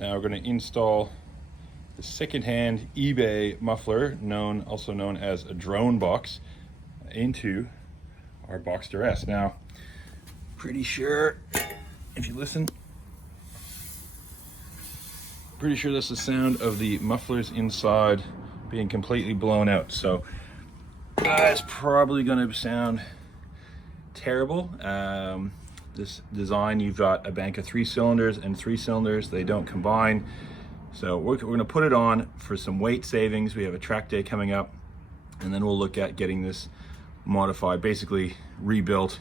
Now we're going to install the second-hand eBay muffler, also known as a drone box, into our Boxster S. Now, pretty sure, if you listen, pretty sure that's the sound of the mufflers inside being completely blown out. So it's probably going to sound terrible. This design, you've got a bank of 3 cylinders and 3 cylinders. They don't combine. So we're going to put it on for some weight savings. We have a track day coming up, and then we'll look at getting this modified, basically rebuilt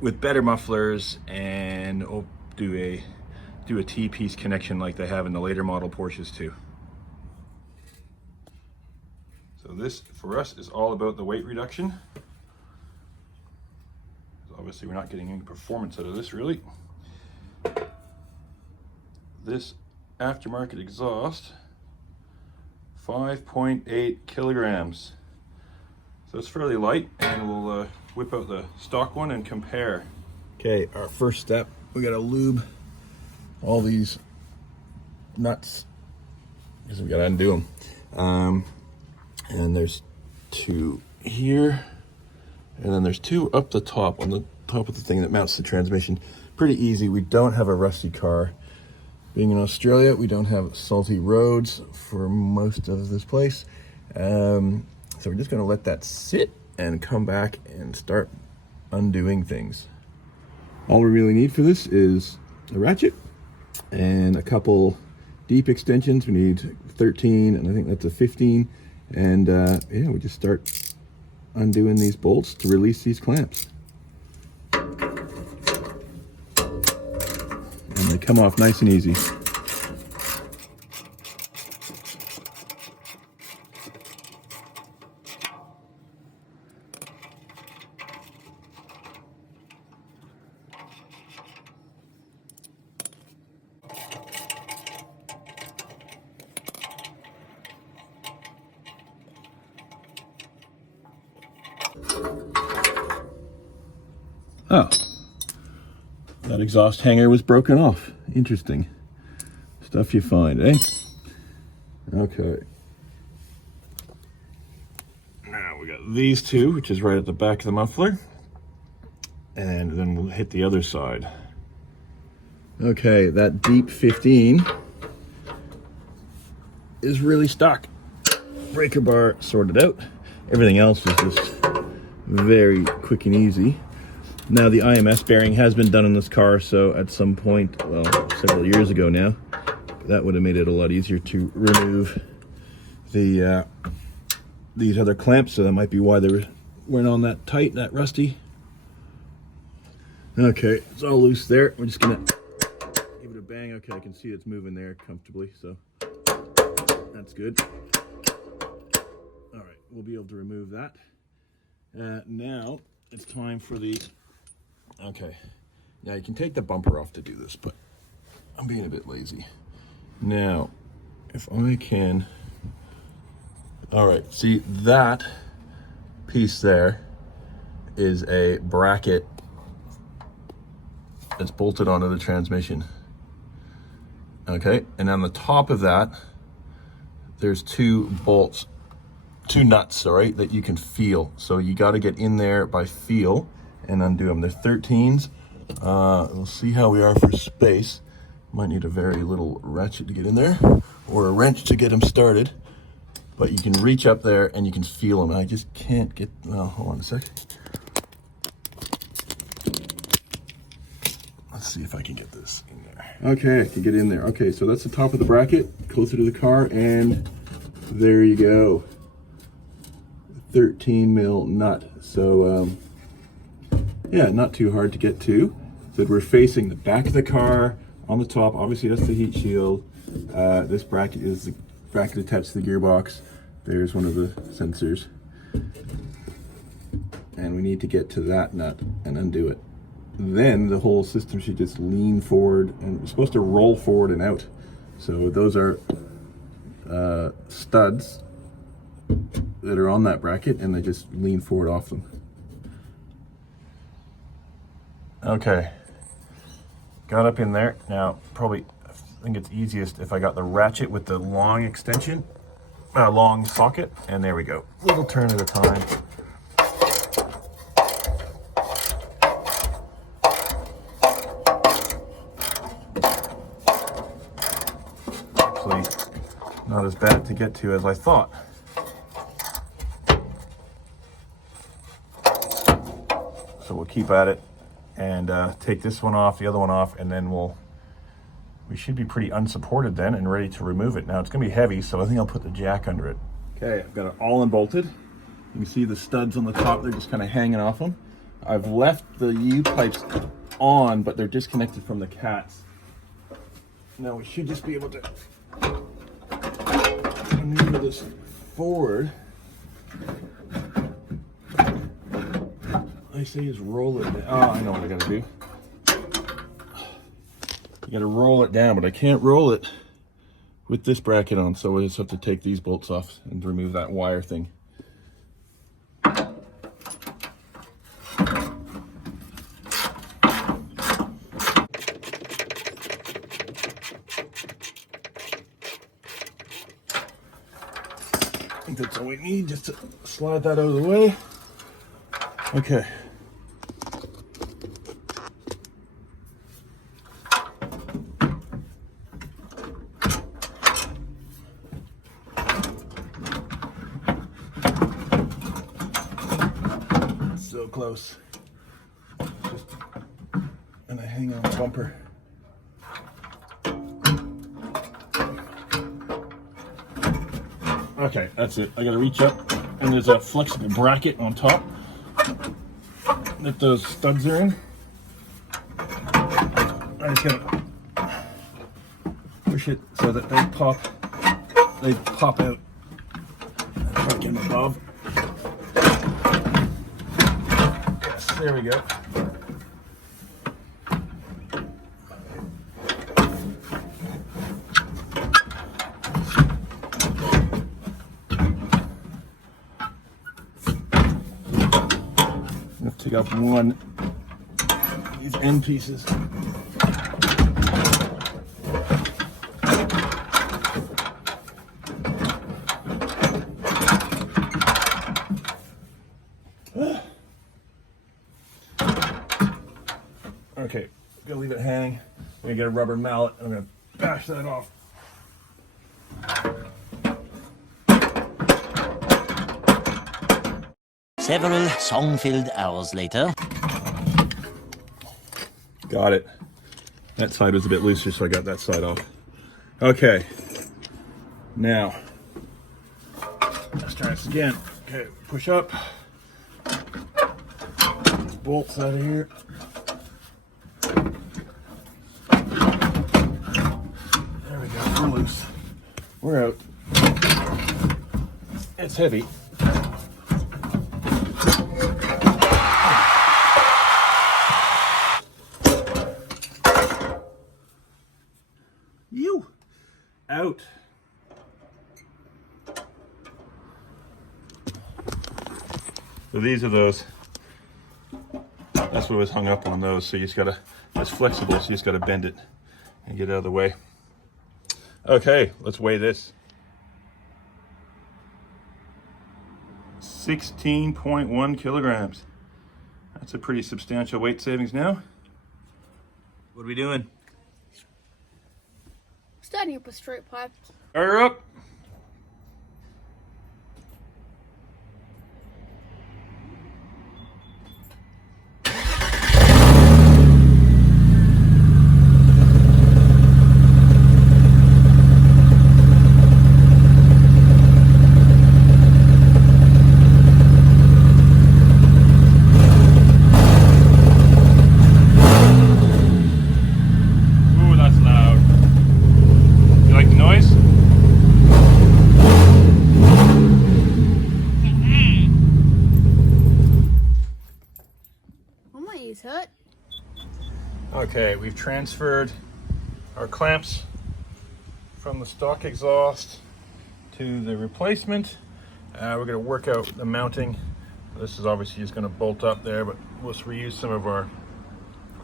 with better mufflers, and we'll do a T-piece connection like they have in the later model Porsches too. So this, for us, is all about the weight reduction. Obviously, we're not getting any performance out of this, really. This aftermarket exhaust, 5.8 kilograms. So it's fairly light, and we'll whip out the stock one and compare. Okay, our first step, we gotta lube all these nuts, because we gotta undo them. And there's 2 here. And then there's 2 up the top, on the top of the thing that mounts the transmission. Pretty easy. We don't have a rusty car. Being in Australia, we don't have salty roads for most of this place. So we're just gonna let that sit and come back and start undoing things. All we really need for this is a ratchet and a couple deep extensions. We need 13, and I think that's a 15. And yeah, we just start undoing these bolts to release these clamps. And they come off nice and easy. Oh, that exhaust hanger was broken off. Interesting. Stuff you find, eh? Okay. Now we got these 2, which is right at the back of the muffler. And then we'll hit the other side. Okay, that deep 15 is really stuck. Breaker bar sorted out. Everything else was just very quick and easy. Now the IMS bearing has been done in this car, so at some point, well, several years ago now, that would have made it a lot easier to remove the these other clamps, so that might be why they weren't on that tight, that rusty. Okay, it's all loose there. We're just gonna give it a bang. Okay, I can see it's moving there comfortably, so that's good. All right, we'll be able to remove that. Now it's time for the... Okay, now you can take the bumper off to do this, but I'm being a bit lazy. Now, if I can... All right, see that piece there is a bracket that's bolted onto the transmission. Okay, and on the top of that, there's 2 bolts, 2 nuts, sorry, that you can feel. So you got to get in there by feel and undo them. They're 13s. We'll see how we are for space. Might need a very little ratchet to get in there, or a wrench to get them started. But you can reach up there and you can feel them. I just can't get, well, hold on a sec. Let's see if I can get this in there. Okay, I can get in there. Okay, so that's the top of the bracket, closer to the car, and there you go. 13 mil nut. So, yeah, not too hard to get to. So we're facing the back of the car on the top. Obviously, that's the heat shield. This bracket is the bracket attached to the gearbox. There's one of the sensors. And we need to get to that nut and undo it. Then the whole system should just lean forward, and it's supposed to roll forward and out. So those are studs that are on that bracket, and they just lean forward off them. Okay, got up in there. Now, probably I think it's easiest if I got the ratchet with the long extension, long socket, and there we go. Little turn at a time. Actually, not as bad to get to as I thought. So we'll keep at it and take this one off, the other one off, and then we should be pretty unsupported then and ready to remove it. Now it's gonna be heavy, so I think I'll put the jack under it. Okay, I've got it all unbolted. You can see the studs on the top, they're just kind of hanging off them. I've left the U-pipes on, but they're disconnected from the cats. Now we should just be able to maneuver this forward. I say is roll it down. Oh, I know what I gotta do. You gotta roll it down, but I can't roll it with this bracket on, so I just have to take these bolts off and remove that wire thing. I think that's all we need, just to slide that out of the way. Okay. So close. Just gonna hang on the bumper. Okay, that's it. I gotta reach up, and there's a flexible bracket on top that those studs are in. I just gotta push it so that they pop out and try to get them above. Yes, there we go. Take up one of these end pieces. Okay, gonna leave it hang. I'm gonna get a rubber mallet. I'm gonna bash that off. Several song-filled hours later. Got it. That side was a bit looser, so I got that side off. Okay. Now, let's try this again. Okay, push up. Bolts out of here. There we go. We're loose. We're out. It's heavy. Out. So these are those. That's what was hung up on those. So you just gotta, it's flexible, so you just gotta bend it and get out of the way. Okay, let's weigh this. 16.1 kilograms. That's a pretty substantial weight savings now. What are we doing? Starting up with straight pipe. Fire up. Okay, we've transferred our clamps from the stock exhaust to the replacement. We're going to work out the mounting. This is obviously just going to bolt up there, but we'll just reuse some of our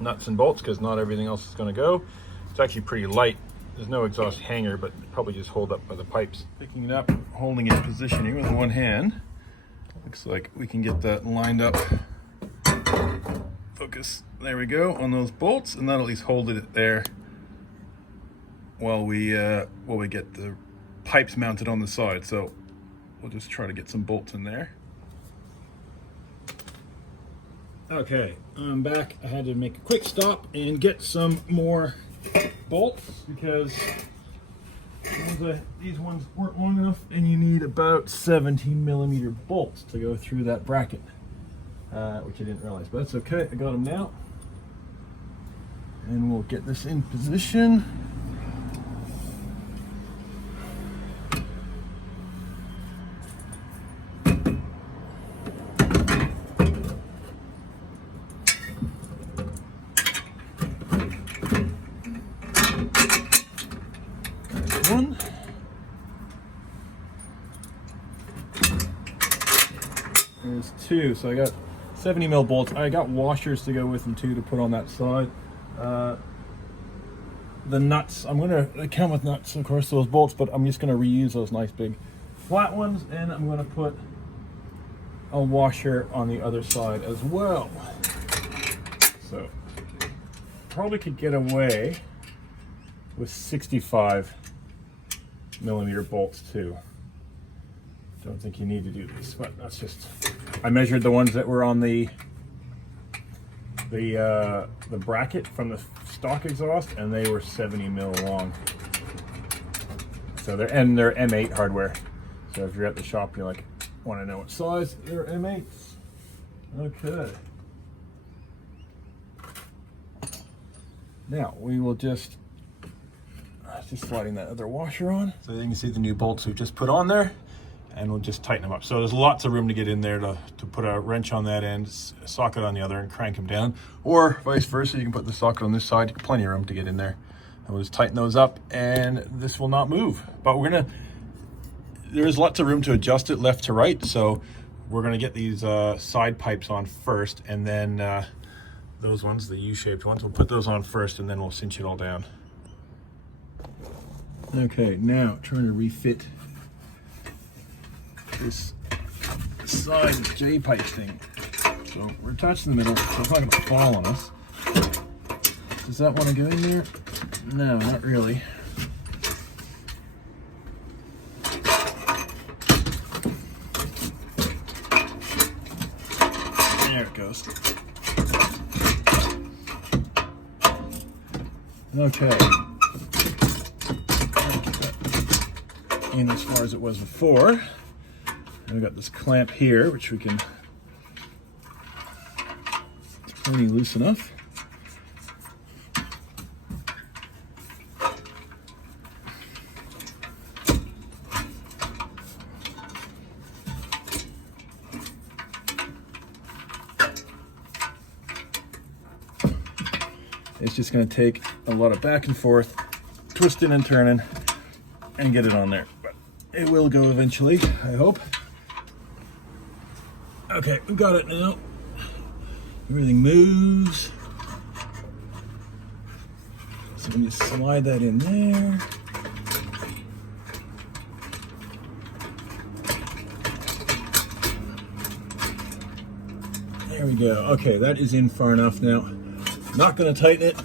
nuts and bolts because not everything else is going to go. It's actually pretty light. there's no exhaust hanger, but probably just hold up by the pipes. Picking it up, holding it in position here with one hand. Looks like we can get that lined up. Focus, there we go, on those bolts, and that'll at least hold it there while we get the pipes mounted on the side. So we'll just try to get some bolts in there. Okay, I'm back. I had to make a quick stop and get some more bolts because these ones weren't long enough, and you need about 17mm bolts to go through that bracket, which I didn't realize, but that's okay. I got them now, and we'll get this in position. One. There's two, so I got 70mm bolts. I got washers to go with them too to put on that side. The nuts, they come with nuts, of course, those bolts, but I'm just gonna reuse those nice big flat ones, and I'm gonna put a washer on the other side as well. So probably could get away with 65mm bolts too. Don't think you need to do this, but that's just, I measured the ones that were on the bracket from the stock exhaust, and they were 70mm long. So they're M8 hardware. So if you're at the shop, you want to know what size, they're M8s. Okay. Now we will just sliding that other washer on. So you can see the new bolts we've just put on there, and we'll just tighten them up. So there's lots of room to get in there to put a wrench on that end, a socket on the other, and crank them down. Or vice versa, you can put the socket on this side, plenty of room to get in there. And we'll just tighten those up, and this will not move. But there's lots of room to adjust it left to right. So we're gonna get these side pipes on first, and then those ones, the U-shaped ones, we'll put those on first, and then we'll cinch it all down. Okay, now trying to refit this side J-pipe thing. So we're attached in the middle, so it's not going to fall on us. Does that want to go in there? No, not really. There it goes. Okay. In as far as it was before. And we've got this clamp here, which we can, it's plenty loose enough. It's just going to take a lot of back and forth, twisting and turning, and get it on there. But it will go eventually, I hope. Okay, we've got it now. Everything moves. So we just slide that in there. There we go. Okay, that is in far enough now. Not going to tighten it.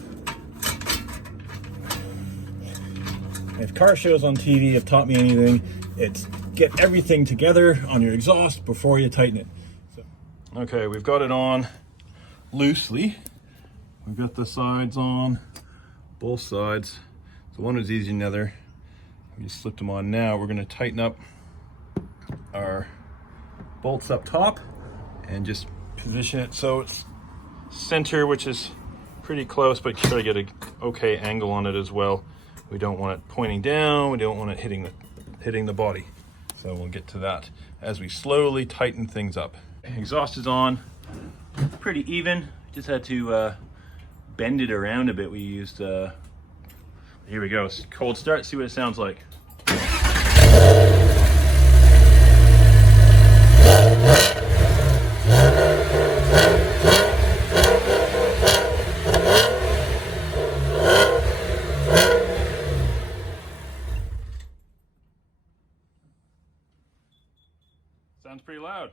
If car shows on TV have taught me anything, it's get everything together on your exhaust before you tighten it. So, okay, we've got it on loosely. We've got the sides on, both sides. So one is easier than the other. We just slipped them on now. We're going to tighten up our bolts up top and just position it so it's center, which is pretty close, but try to get an okay angle on it as well. We don't want it pointing down, we don't want it hitting the body. So we'll get to that as we slowly tighten things up. Exhaust is on, pretty even. Just had to bend it around a bit. We used, here we go, cold start, see what it sounds like. Sounds pretty loud.